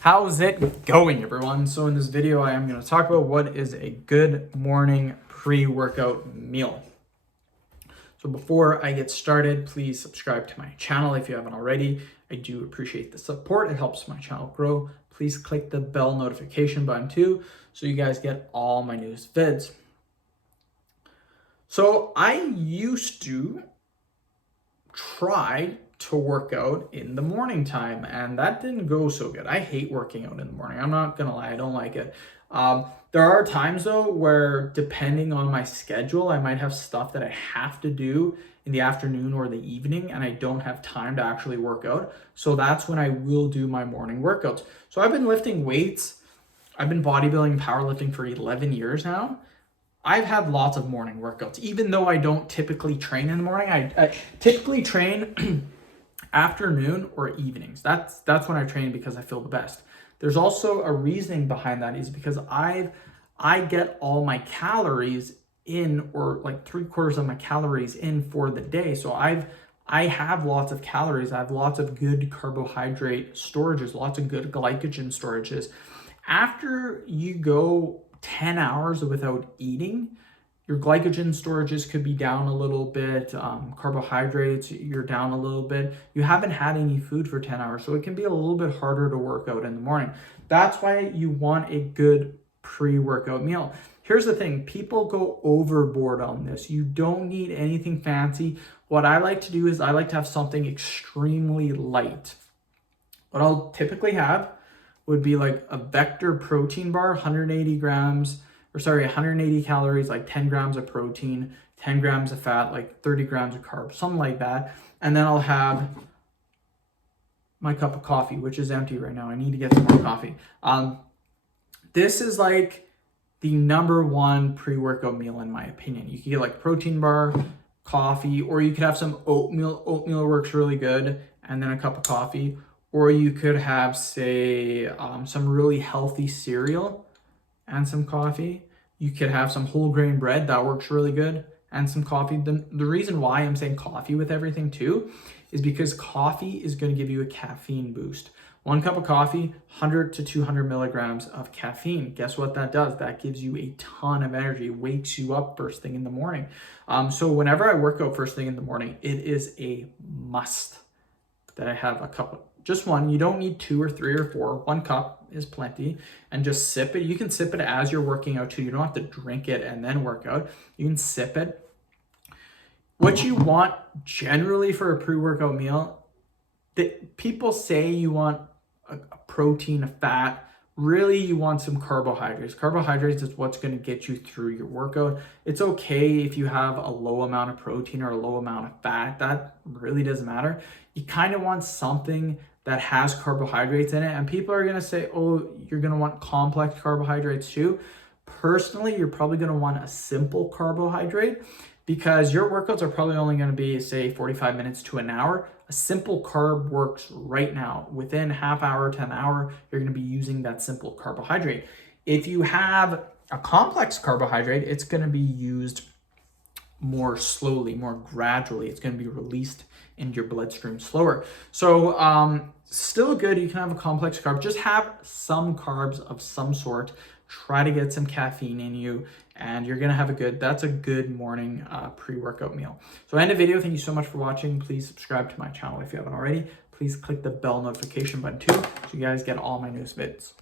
How's it going, everyone? So in this video, I am going to talk about what is a good morning pre-workout meal. So before I get started, please subscribe to my channel if you haven't already. I do appreciate the support. It helps my channel grow. Please click the bell notification button too, so you guys get all my newest vids. So I used to try to work out in the morning time, and that didn't go so good. I hate working out in the morning. I'm not gonna lie, I don't like it. There are times though where, depending on my schedule, I might have stuff that I have to do in the afternoon or the evening, and I don't have time to actually work out. So that's when I will do my morning workouts. So I've been lifting weights. I've been bodybuilding, powerlifting for 11 years now. I've had lots of morning workouts, even though I don't typically train in the morning. I typically train afternoon or evenings. That's when I train because I feel the best. There's also a reasoning behind that, is because I get all my calories in, or like 3/4 of my calories in for the day. So I have lots of calories. I have lots of good carbohydrate storages, lots of good glycogen storages. After you go 10 hours without eating, your glycogen storages could be down a little bit. Carbohydrates, you're down a little bit. You haven't had any food for 10 hours, so it can be a little bit harder to work out in the morning. That's why you want a good pre-workout meal. Here's the thing, people go overboard on this. You don't need anything fancy. What I like to do is I like to have something extremely light. What I'll typically have would be like a Vector protein bar, 180 calories, like 10 grams of protein, 10 grams of fat, like 30 grams of carbs, something like that. And then I'll have my cup of coffee, which is empty right now. I need to get some more coffee. This is like the #1 pre-workout meal in my opinion. You can get like protein bar, coffee, or you could have some oatmeal. Oatmeal works really good, and then a cup of coffee. Or you could have, say, some really healthy cereal and some coffee. You could have some whole grain bread, that works really good, and some coffee. The reason why I'm saying coffee with everything too is because coffee is going to give you a caffeine boost. 1 cup of coffee, 100 to 200 milligrams of caffeine. Guess what that does? That gives you a ton of energy, wakes you up first thing in the morning. So whenever I work out first thing in the morning, it is a must that I have a cup of, just one. You don't need 2 or 3 or 4. 1 cup is plenty, and just sip it. You can sip it as you're working out too. You don't have to drink it and then work out. You can sip it. What you want generally for a pre-workout meal, that people say you want a protein, a fat. Really, you want some carbohydrates. Carbohydrates is what's going to get you through your workout. It's okay if you have a low amount of protein or a low amount of fat. That really doesn't matter. You kind of want something that has carbohydrates in it. And people are going to say, oh, you're going to want complex carbohydrates too. Personally, you're probably going to want a simple carbohydrate, because your workouts are probably only going to be, say, 45 minutes to an hour. A simple carb works right now. Within half hour to an hour, you're going to be using that simple carbohydrate. If you have a complex carbohydrate, it's going to be used more slowly, more gradually. It's going to be released into your bloodstream slower. So still good. You can have a complex carb. Just have some carbs of some sort. Try to get some caffeine in you, and you're going to have that's a good morning pre-workout meal. So end the video. Thank you so much for watching. Please subscribe to my channel if you haven't already. Please click the bell notification button too, so you guys get all my newest vids.